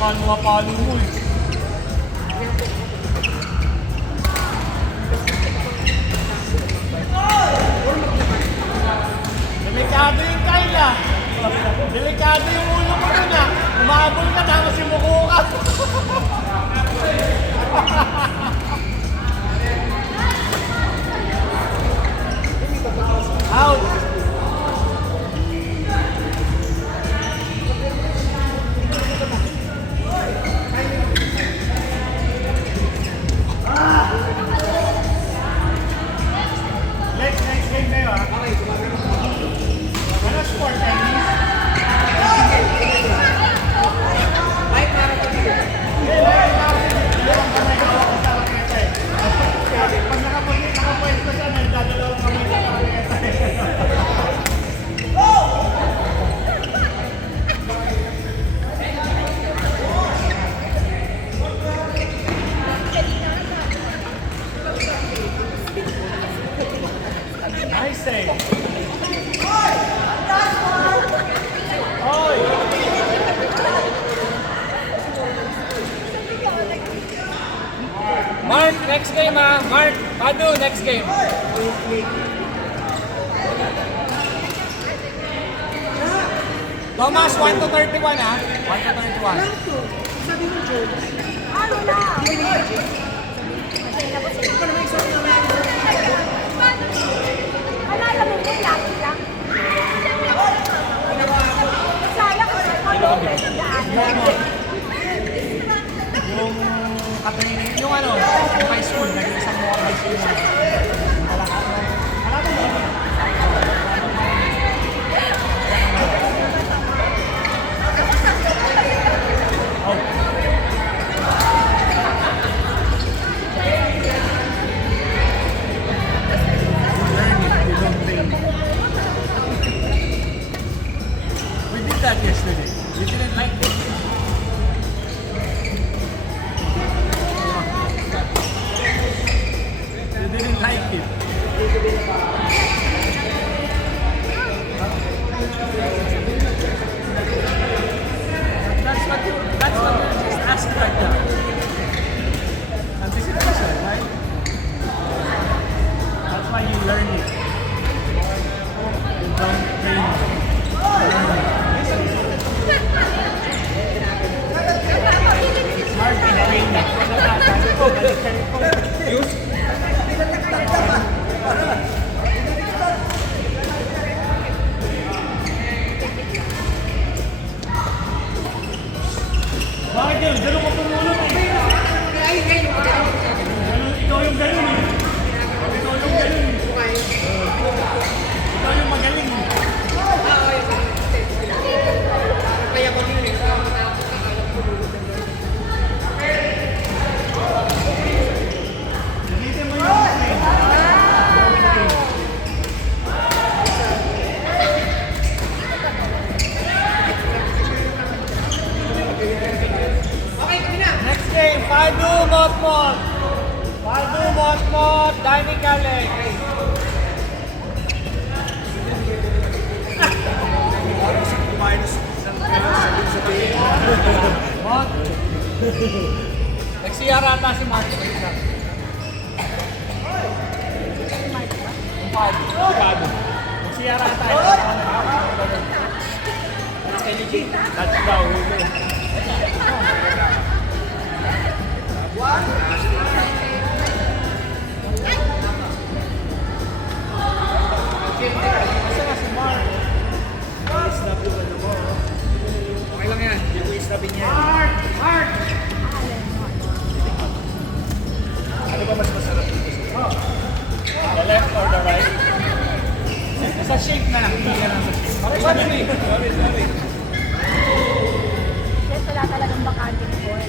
Baka mga palo mo eh. Delikado yung Kayla. Delikado yung ulo mo dun ah. Umabol ka na kasi muko ka. Out. Next game kayo ah. Ano sport? Chinese? Ay, para pa dito. Pag nakapwesto siya, nagdadalawang kami sa karaketa. I say. Oy! Mark, next game ah. Mark, Padu, next game. Thomas, 1 to 31 ah. 1 to 31. Sabi mo, Jones. Ano na? Alala mo po, lagi lang. Sayang kasi mag-over yung daan. Yung katraining, yung ano, yung high school, naging isang mga high school na. Alam mo ba? We did that yesterday. You didn't like it. You didn't like it. That's what you just asked right now. Anticipation, right? That's why you learn it. You don't train it. Hard to train it. Use. Bakit yun? Ganun ka pumulot eh. Ikaw yung ganun eh. Ikaw yung ganun eh. Ikaw yung magaling eh. Kaya ko yun eh. Dilitin mo yung play. Next game, Padu Motmot. Padu Motmot, Danny Calec. Mot. Nag-CR ata si Mark. Yung Padu. Nag-CR ata. That's daw. Asa nga si Mark? I-snap yung ano mo. Okay lang yan. Hindi ko i-snapin yan. Mark! Mark! Ano ba mas masarap dito sa The left or the right? Sa shape na lang. Hindi lang sa shape. Sorry. Yes, wala talagang bakanting ball.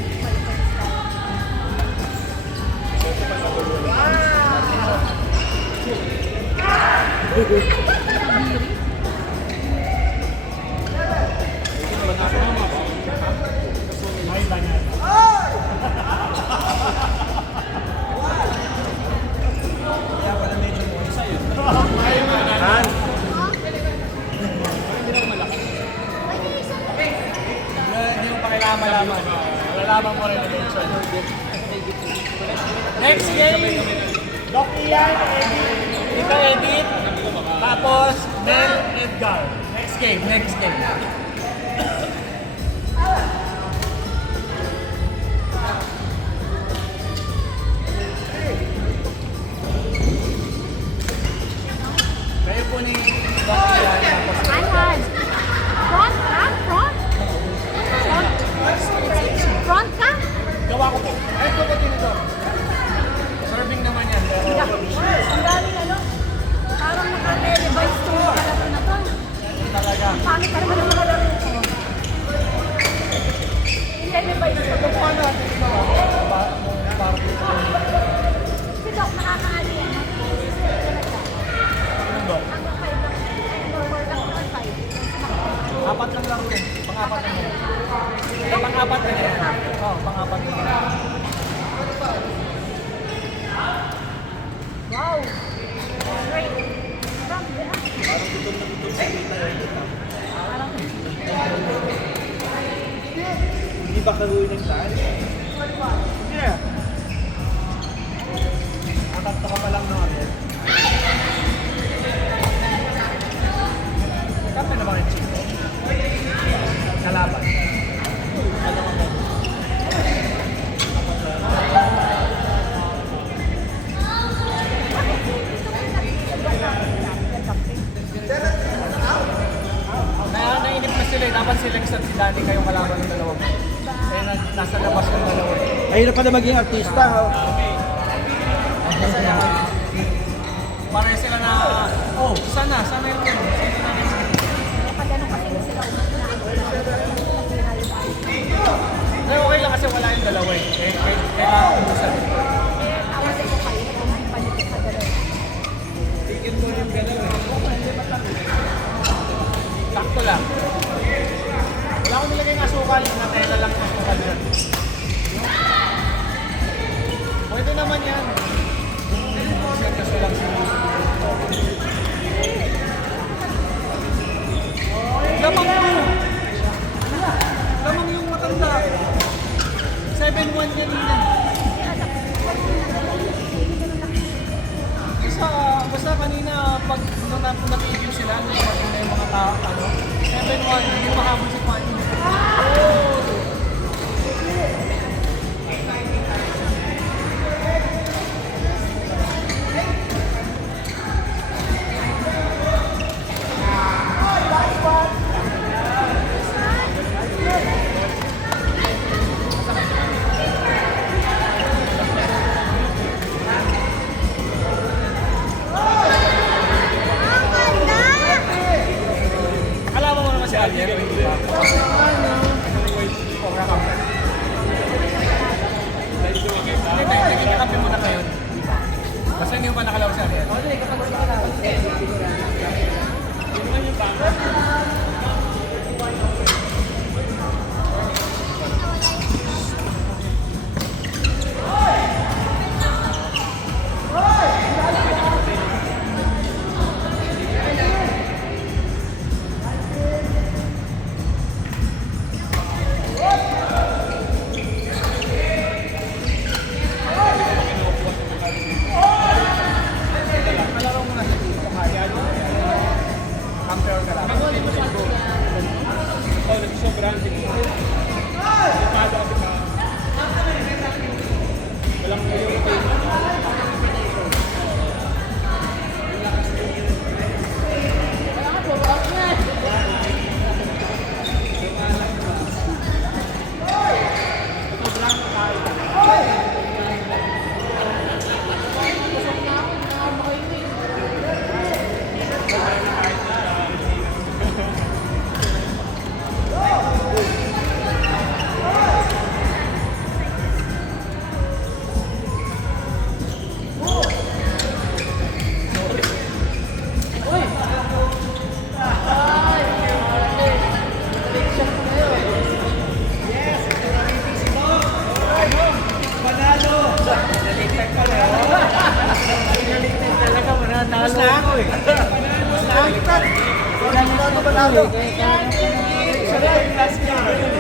May banyan. Kaya pala medyo mo sa'yo. May banyan. Hindi mo pa kailangan malaman. kalaban mo rin election. Next game, Doc Ian, Ika Edit, tapos Mel Edgar. Next game. Kayo po ni Doc Ian, tapos Ayan. Front ka? Front? Front ka? gawa ko po. Ay, ito po tinito. Serving naman yan, pero Ang daming ano. Parang naka-revise to. Kalaro na to. talaga. Pangit ka naman ang mga laro ko. I-revise ko. Ito po ano, Si Doc nakakaali yan. Anong Doc? Hanggang 5 lang. Normal lang hanggang 5. Apat lang laro yun. Pang-apat lang yun. Pang-apat na yan. Oo, pang-apat na yan. Wow! Great! From there. Parang Hindi ba karuin ng saan? Yeah. Matakta ka pa lang na agad. Kapit na ba yung chico? Kalaban. Nainip na sila eh. Dapat selection si Danny kayong kalaban ng dalawa. Kaya nasa labas yung dalawa eh. Ayun na pala maging artista. Pare sila na, oh, sana yung yun. pag ano kasi sila Pero okay lang kasi wala yung dalawa eh. Kaya ubusan. tawasin ko kayo kung panikit sa dalawa. Sakto lang. Wala akong nilagay ng asukal. Natela lang yung asukal dyan. Pwede naman yan. Kasi lang sila. Lamang mo! Lamang yung matanda. 7-1 kanina. Basta kanina, pag nung napigil sila, nung dumating na yung mga tao, 7-1, hindi mahabol si Fanny. Akala mo naman si Alien, di ba? Hindi, nagkakape muna kayo. Basta hindi mo pa nakalaw si Alien. Malaro mo na sa dito. Kaya nyo. Compare ka lang. Ito, nagsobrang tingin. Lipado kasi ka. Walang ngayon. Tapos na ako eh. Tapos na ako. Wala na ako panalo. Sorry, last game.